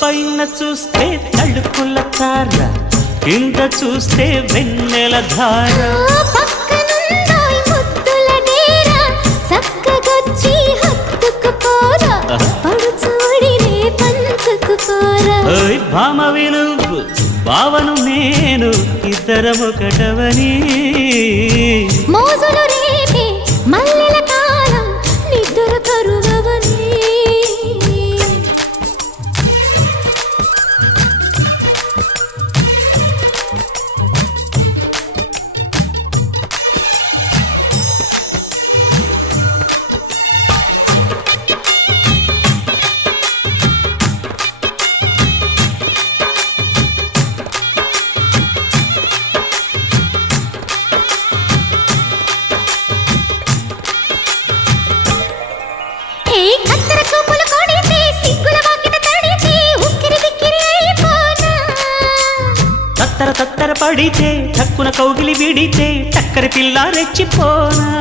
పైన చూస్తే తడుకుల తార, కింద చూస్తే వెన్నెల ధార. పక్కనుందోయ్ ముద్దుల డేరా, చక్కగొచ్చి హత్తుకుపోరా, పడుచోడినే పంచుకుపోరా. ఓయ్ భామ వినువ్వు, భావను నేను, ఇద్దరమొకటవని. మోజులు రేపే మల్లెల కాలం, నిద్ర కరువవని. తత్తర తత్తర పడితే, చక్కున కౌగిలి విడితే, చక్కరి పిల్ల రెచ్చిపోనా.